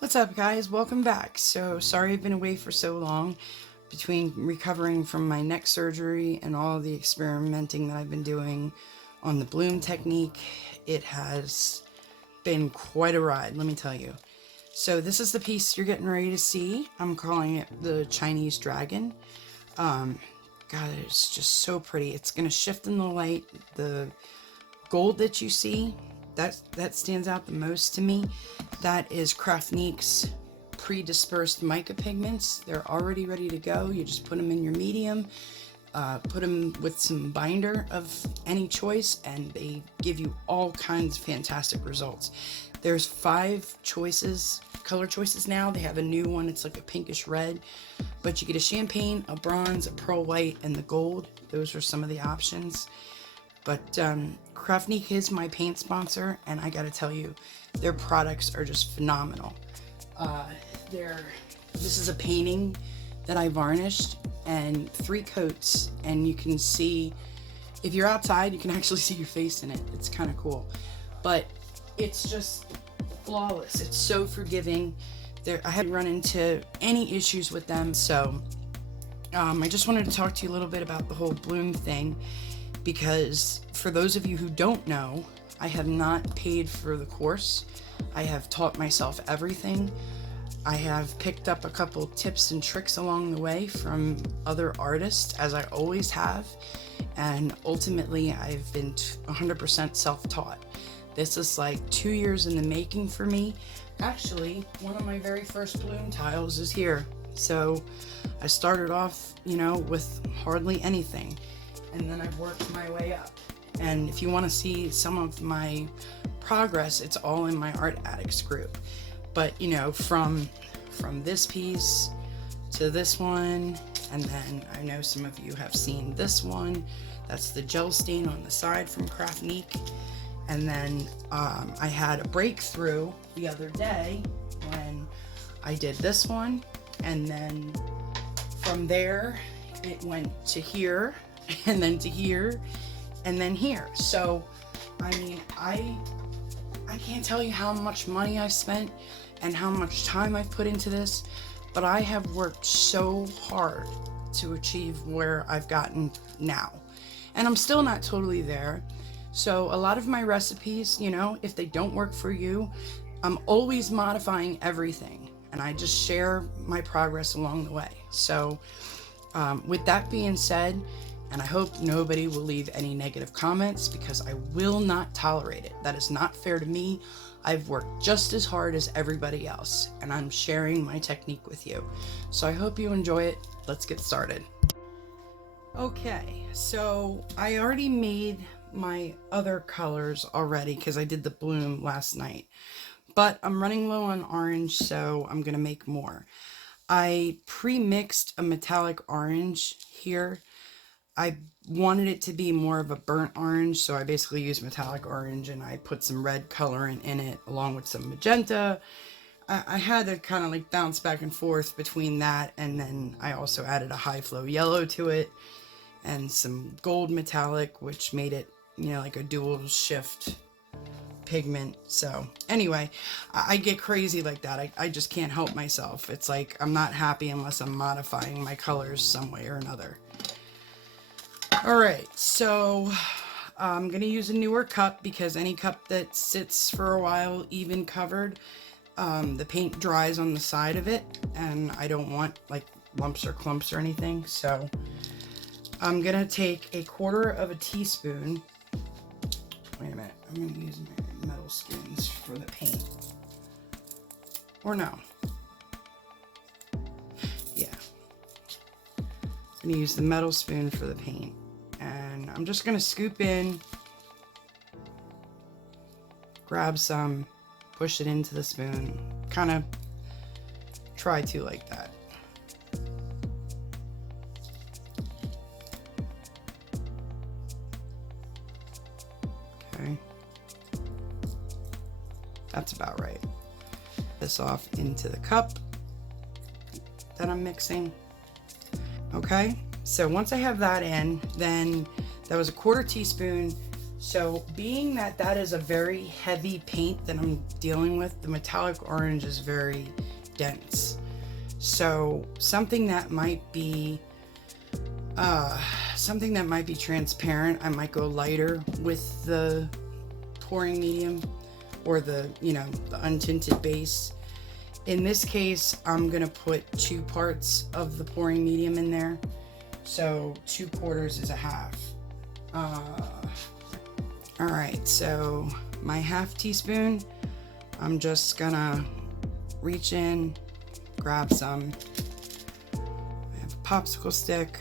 What's up, guys? Welcome back. So sorry I've been away for so long. Between recovering from my neck surgery and all the experimenting that I've been doing on the bloom technique, it has been quite a ride, let me tell you. So this is the piece you're getting ready to see. I'm calling it the Chinese Dragon. God, it's just so pretty. It's going to shift in the light. The gold that you see, that stands out the most to me. That is Craftniques pre-dispersed mica pigments. They're already ready to go. You just put them in your medium, put them with some binder of any choice, and they give you all kinds of fantastic results. There's 5 choices, color choices now. They have a new one. It's like a pinkish red, but you get a champagne, a bronze, a pearl white, and the gold. Those are some of the options. But Craftnique is my paint sponsor, and I gotta tell you, their products are just phenomenal. This is a painting that I varnished, and 3 coats, and you can see, if you're outside, you can actually see your face in it. It's kind of cool, but it's just flawless. It's so forgiving. I haven't run into any issues with them, so I just wanted to talk to you a little bit about the whole bloom thing, because for those of you who don't know, I have not paid for the course. I have taught myself everything. I have picked up a couple tips and tricks along the way from other artists, as I always have, and ultimately I've been 100% self-taught. This is like 2 years in the making for me. Actually, one of my very first bloom tiles is here. So I started off, with hardly anything, and then I've worked my way up. And if you want to see some of my progress, it's all in my Art Addicts group. But from this piece to this one, and then I know some of you have seen this one. That's the gel stain on the side from Craftnique. And then I had a breakthrough the other day when I did this one, and then from there it went to here, and then to here, and then here. So I mean, I can't tell you how much money I've spent and how much time I've put into this, but I have worked so hard to achieve where I've gotten now, and I'm still not totally there. So a lot of my recipes, if they don't work for you, I'm always modifying everything, and I just share my progress along the way. So with that being said, and I hope nobody will leave any negative comments, because I will not tolerate it. That is not fair to me. I've worked just as hard as everybody else, and I'm sharing my technique with you. So I hope you enjoy it. Let's get started. Okay, so I already made my other colors already because I did the bloom last night, but I'm running low on orange, so I'm gonna make more. I pre-mixed a metallic orange here. I wanted it to be more of a burnt orange, so I basically used metallic orange, and I put some red colorant in it along with some magenta. I had to kind of like bounce back and forth between that, and then I also added a high flow yellow to it and some gold metallic, which made it, like a dual shift pigment. So anyway, I get crazy like that. I just can't help myself. It's like I'm not happy unless I'm modifying my colors some way or another. Alright, so I'm going to use a newer cup, because any cup that sits for a while even covered, the paint dries on the side of it, and I don't want like lumps or clumps or anything. So I'm going to take 1/4 teaspoon. Wait a minute, I'm going to use my metal spoons for the paint. Or no. Yeah. I'm going to use the metal spoon for the paint. And I'm just going to scoop in, grab some, push it into the spoon. Kind of try to like that. Okay. That's about right. This off into the cup that I'm mixing. Okay, so once I have that in, then that was a 1/4 teaspoon. So being that that is a very heavy paint that I'm dealing with, the metallic orange is very dense. So something that might be transparent, I might go lighter with the pouring medium or the, you know, the untinted base. In this case, I'm gonna put 2 parts of the pouring medium in there. So 2/4 is a half. All right, so my 1/2 teaspoon, I'm just gonna reach in, grab some. I have a popsicle stick.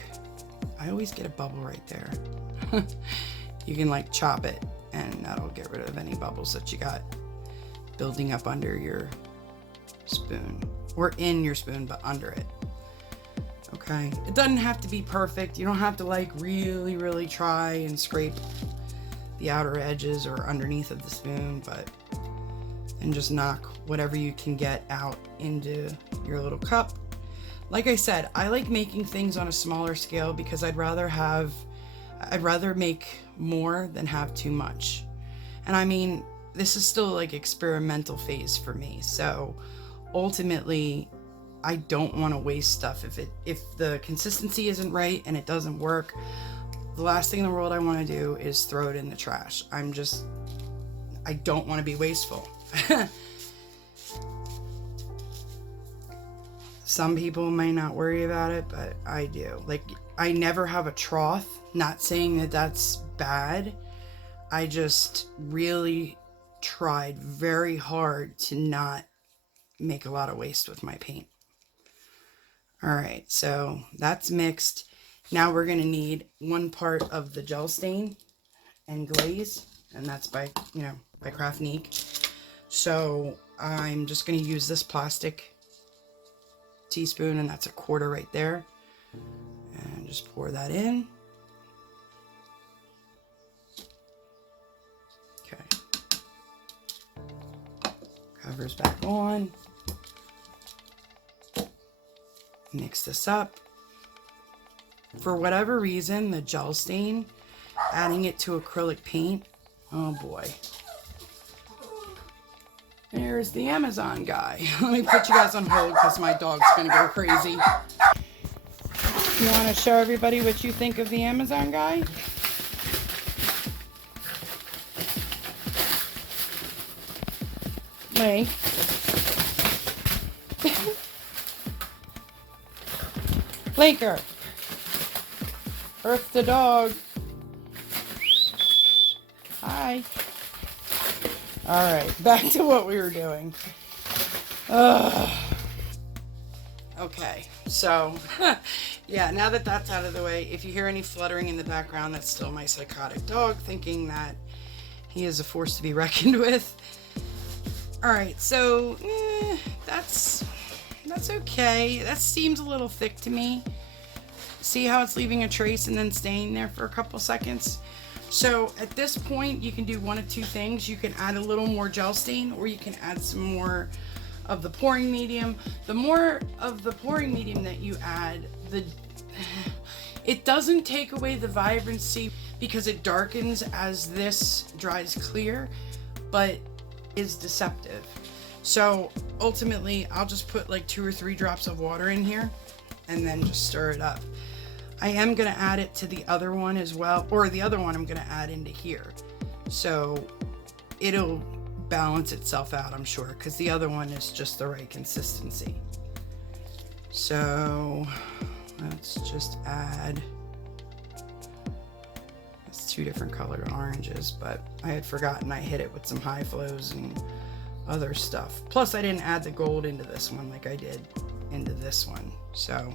I always get a bubble right there. You can like chop it and that'll get rid of any bubbles that you got building up under your spoon, or in your spoon but under it. Okay, it doesn't have to be perfect. You don't have to like really try and scrape the outer edges or underneath of the spoon, but and just knock whatever you can get out into your little cup. Like I said, I like making things on a smaller scale because I'd rather make more than have too much. And I mean, this is still like experimental phase for me, so ultimately I don't want to waste stuff. If the consistency isn't right and it doesn't work, the last thing in the world I want to do is throw it in the trash. I don't want to be wasteful. Some people may not worry about it, but I do. Like, I never have a trough. Not saying that that's bad. I just really tried very hard to not make a lot of waste with my paint. All right, so that's mixed. Now we're gonna need 1 part of the gel stain and glaze, and that's by Craftnique. So I'm just gonna use this plastic teaspoon, and that's a 1/4 right there, and just pour that in. Okay, covers back on. Mix this up. For whatever reason, the gel stain, adding it to acrylic paint, oh boy. There's the Amazon guy. Let me put you guys on hold because my dog's gonna go crazy. You want to show everybody what you think of the Amazon guy? Link. Linker. Earth the dog. Hi. All right, back to what we were doing. Okay, so yeah, now that that's out of the way, if you hear any fluttering in the background, that's still my psychotic dog thinking that he is a force to be reckoned with. All right, so that's okay. That seems a little thick to me. See how it's leaving a trace and then staying there for a couple seconds? So at this point, you can do one of 2 things. You can add a little more gel stain, or you can add some more of the pouring medium. The more of the pouring medium that you add, it doesn't take away the vibrancy because it darkens as this dries clear, but is deceptive. So ultimately, I'll just put like 2 or 3 drops of water in here and then just stir it up. I am going to add it to the other one as well, or the other one I'm going to add into here. So it'll balance itself out, I'm sure, because the other one is just the right consistency. So let's just add, it's 2 different colored oranges, but I had forgotten I hit it with some high flows and other stuff. Plus I didn't add the gold into this one like I did into this one. So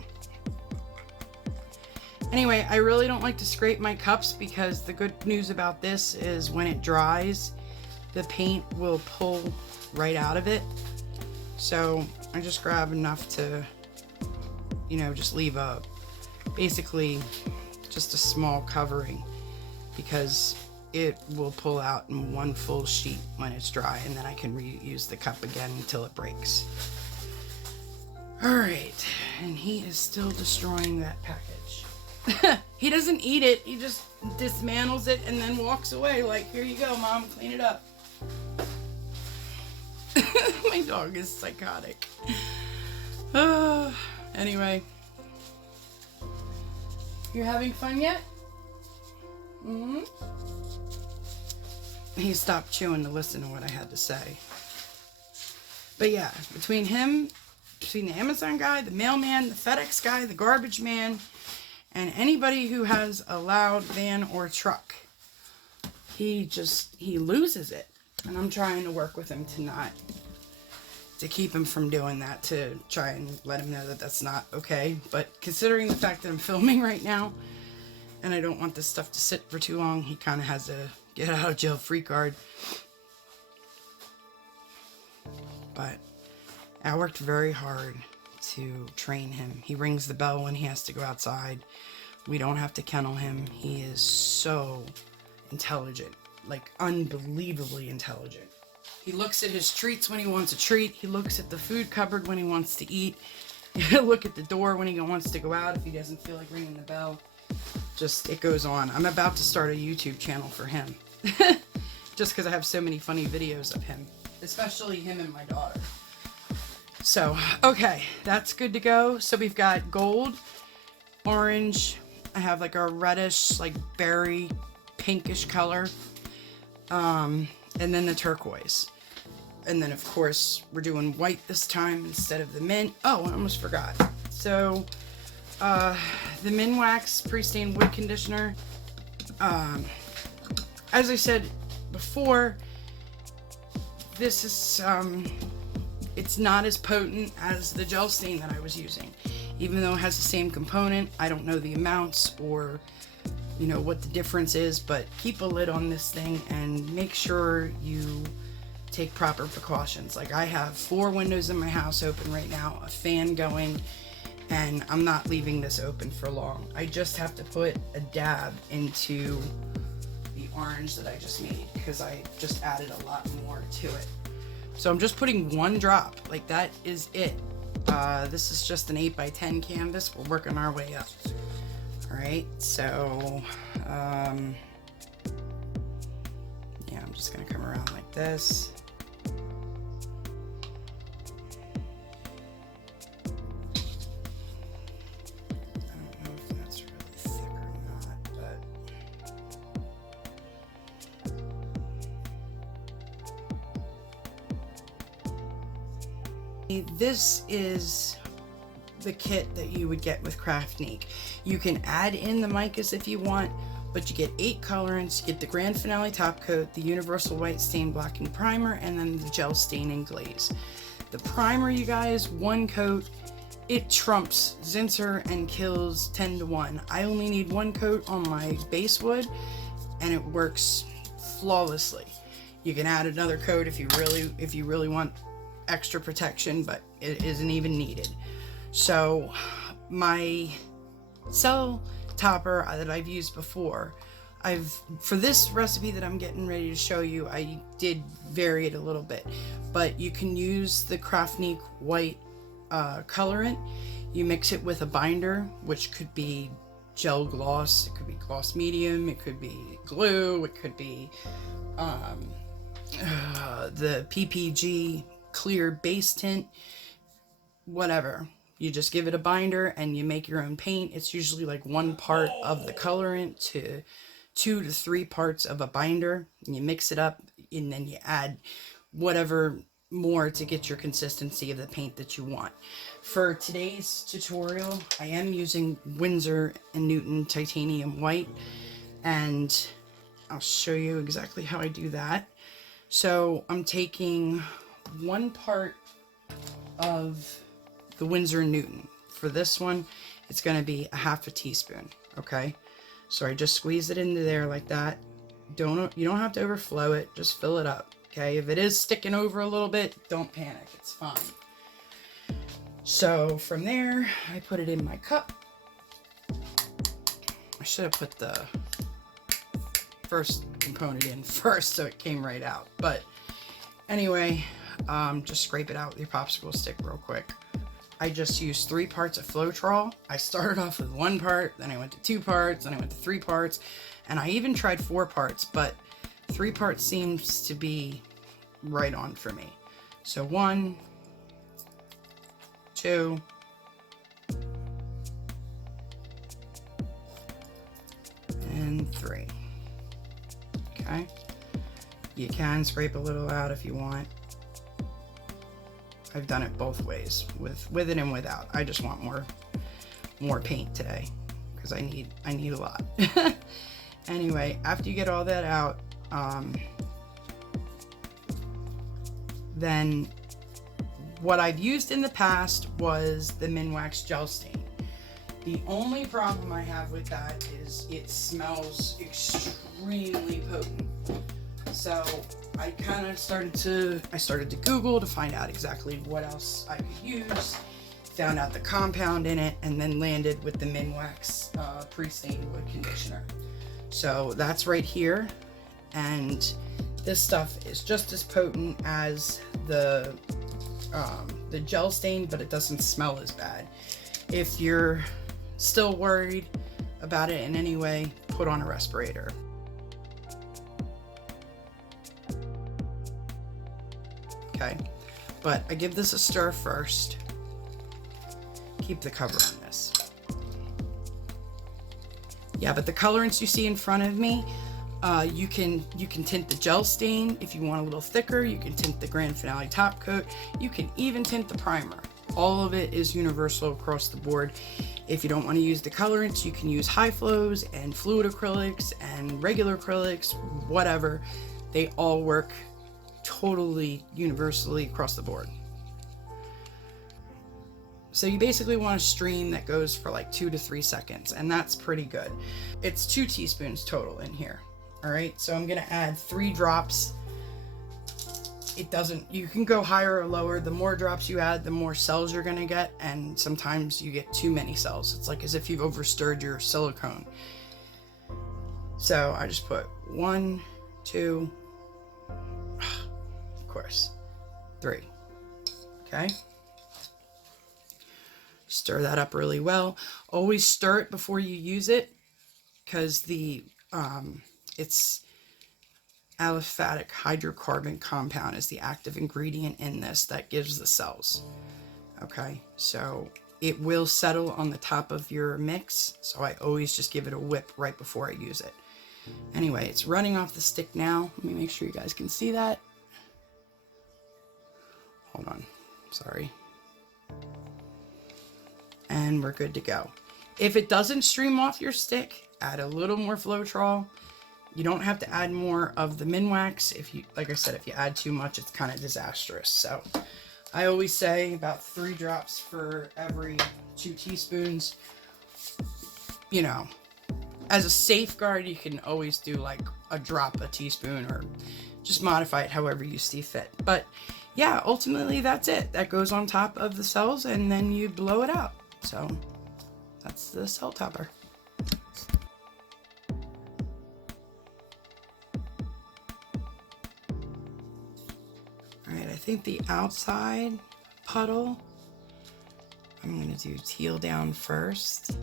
anyway, I really don't like to scrape my cups because the good news about this is when it dries, the paint will pull right out of it. So I just grab enough to, you know, just leave a, basically just a small covering, because it will pull out in one full sheet when it's dry, and then I can reuse the cup again until it breaks. All right, and he is still destroying that package. He doesn't eat it, he just dismantles it and then walks away like, here you go, Mom, clean it up. My dog is psychotic. Anyway. You're having fun yet? Mm-hmm. He stopped chewing to listen to what I had to say. But yeah, between the Amazon guy, the mailman, the FedEx guy, the garbage man, and anybody who has a loud van or truck, he loses it. And I'm trying to work with him to keep him from doing that, to try and let him know that that's not okay. But considering the fact that I'm filming right now, and I don't want this stuff to sit for too long, he kind of has a get out of jail free card. But I worked very hard to train him. He rings the bell when he has to go outside. We don't have to kennel him. He is so intelligent, like unbelievably intelligent. He looks at his treats when he wants a treat. He looks at the food cupboard when he wants to eat. He'll look at the door when he wants to go out if he doesn't feel like ringing the bell. Just, it goes on. I'm about to start a YouTube channel for him. Just because I have so many funny videos of him. Especially him and my daughter. So, okay. That's good to go. So we've got gold, orange. I have like a reddish, like berry, pinkish color. And then the turquoise. And then, of course, we're doing white this time instead of the mint. Oh, I almost forgot. So, the Minwax Pre-Stained Wood Conditioner. As I said before, this is, it's not as potent as the gel stain that I was using. Even though it has the same component, I don't know the amounts or, you know, what the difference is, but keep a lid on this thing and make sure you take proper precautions. Like, I have 4 windows in my house open right now, a fan going, and I'm not leaving this open for long. I just have to put a dab into the orange that I just made because I just added a lot more to it. So I'm just putting 1 drop, like that is it. This is just an 8x10 canvas. We're working our way up. All right, so yeah, I'm just gonna come around like this. This is the kit that you would get with Craftnique. You can add in the micas if you want, but you get 8 colorants. You get the Grand Finale top coat, the Universal White Stain Blacking Primer, and then the Gel Stain and Glaze. The primer, you guys, 1 coat, it trumps Zinsser and kills 10 to 1. I only need 1 coat on my base wood, and it works flawlessly. You can add another coat if you really want extra protection, but it isn't even needed. So my cell topper that I've used before, for this recipe that I'm getting ready to show you, I did vary it a little bit, but you can use the Craftnique white colorant. You mix it with a binder, which could be gel gloss, it could be gloss medium, it could be glue, it could be the PPG clear base tint, whatever. You just give it a binder and you make your own paint. It's usually like 1 part of the colorant to 2 to 3 parts of a binder, and you mix it up, and then you add whatever more to get your consistency of the paint that you want. For today's tutorial, I am using Winsor & Newton Titanium White, and I'll show you exactly how I do that. So I'm taking 1 part of the Winsor & Newton. For this one, it's going to be a 1/2 teaspoon, okay? So I just squeeze it into there like that. You don't have to overflow it, just fill it up, Okay, if it is sticking over a little bit, don't panic, it's fine. So from there, I put it in my cup. I should have put the first component in first so it came right out. But anyway, just scrape it out with your popsicle stick real quick. I just used 3 parts of Floetrol. I started off with 1 part, then I went to 2 parts, then I went to 3 parts, and I even tried 4 parts, but 3 parts seems to be right on for me. So 1, 2, and 3. Okay. You can scrape a little out if you want. I've done it both ways, with it and without. I just want more paint today because I need a lot. Anyway, after you get all that out, then what I've used in the past was the Minwax gel stain. The only problem I have with that is it smells extremely potent. So I kind of started to Google to find out exactly what else I could use, found out the compound in it, and then landed with the Minwax pre-stained wood conditioner. So that's right here, and this stuff is just as potent as the gel stain, but it doesn't smell as bad. If you're still worried about it in any way, put on a respirator. Okay, but I give this a stir first. Keep the cover on this. Yeah, but the colorants you see in front of me, you can tint the gel stain if you want a little thicker. You can tint the Grand Finale top coat. You can even tint the primer. All of it is universal across the board. If you don't want to use the colorants, you can use high flows and fluid acrylics and regular acrylics, whatever. They all work totally universally across the board. So you basically want a stream that goes for like 2 to 3 seconds, and that's pretty good. It's 2 teaspoons total in here. All right, so I'm gonna add 3 drops. You can go higher or lower. The more drops you add, the more cells you're gonna get, and sometimes you get too many cells. It's like as if you've overstirred your silicone. So I just put 1, 2, of course, 3. Okay. Stir that up really well. Always stir it before you use it, because it's aliphatic hydrocarbon compound is the active ingredient in this that gives the cells. Okay, so it will settle on the top of your mix, so I always just give it a whip right before I use it. Anyway, it's running off the stick now. Let me make sure you guys can see that. Hold on, sorry. And we're good to go. If it doesn't stream off your stick, add a little more Floetrol. You don't have to add more of the Minwax. If you, like I said, if you add too much, it's kind of disastrous. So I always say about 3 drops for every 2 teaspoons. You know, as a safeguard, you can always do like a drop a teaspoon, or just modify it however you see fit. But yeah, ultimately that's it. That goes on top of the cells, and then you blow it out. So that's the cell topper. Alright, I think the outside puddle, I'm going to do teal down first.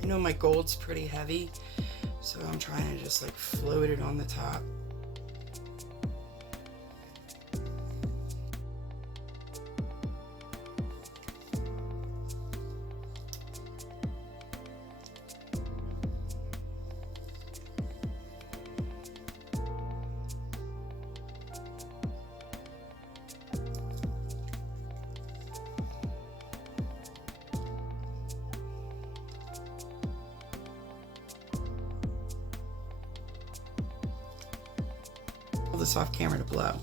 I know my gold's pretty heavy, so I'm trying to just like float it on the top. this off camera to blow.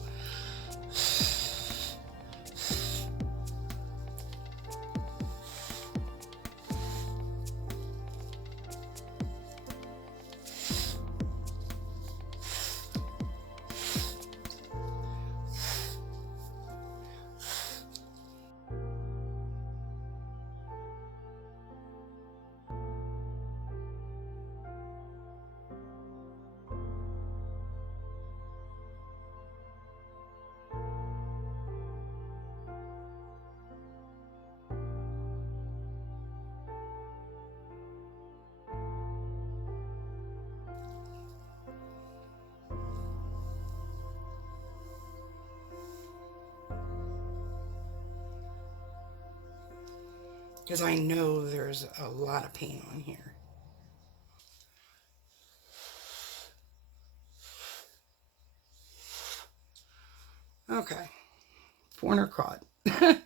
Because I know there's a lot of paint on here. Okay, corner caught. And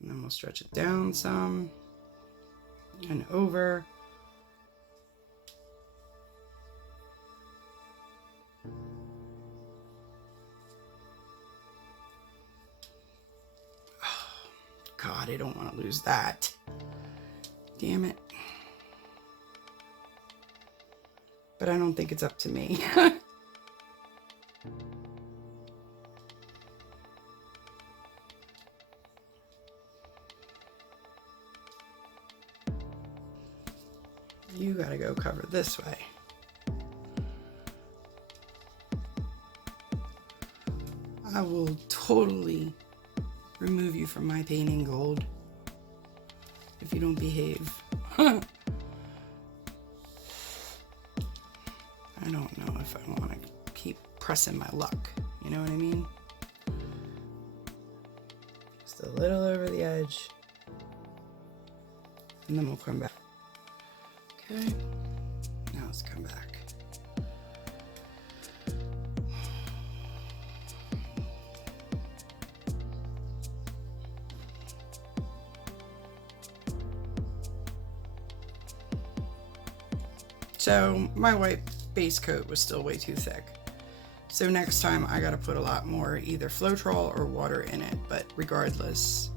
then we'll stretch it down some and over. God, I don't want to lose that. Damn it. But I don't think it's up to me. You gotta go cover this way. I will totally remove you from my painting gold if you don't behave. I don't know if I want to keep pressing my luck, you know what I mean? Just a little over the edge, and then we'll come back. Okay, now let's come back. So my white base coat was still way too thick. So next time I gotta put a lot more either Floetrol or water in it, but regardless.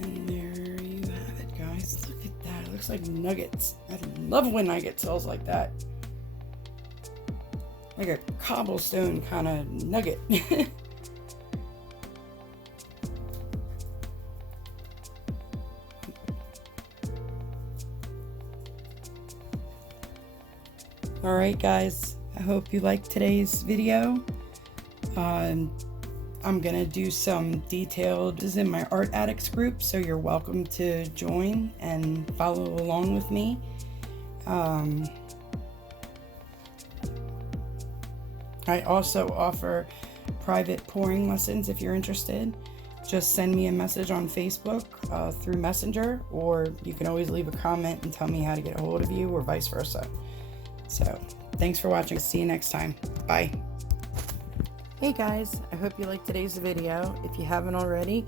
And there you have it, guys. Look at that, it looks like nuggets. I love when I get cells like that. Like a cobblestone kind of nugget. Alright guys, I hope you liked today's video. I'm gonna do some detailed, this is in my Art Addicts group, so you're welcome to join and follow along with me. I also offer private pouring lessons if you're interested. Just send me a message on Facebook through Messenger, or you can always leave a comment and tell me how to get a hold of you, or vice versa. So, thanks for watching. See you next time. Bye. Hey guys, I hope you liked today's video. If you haven't already,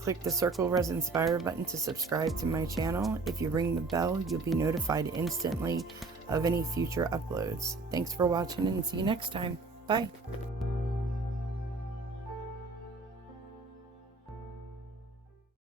click the circle res inspire button to subscribe to my channel. If you ring the bell, you'll be notified instantly of any future uploads. Thanks for watching and see you next time. Bye.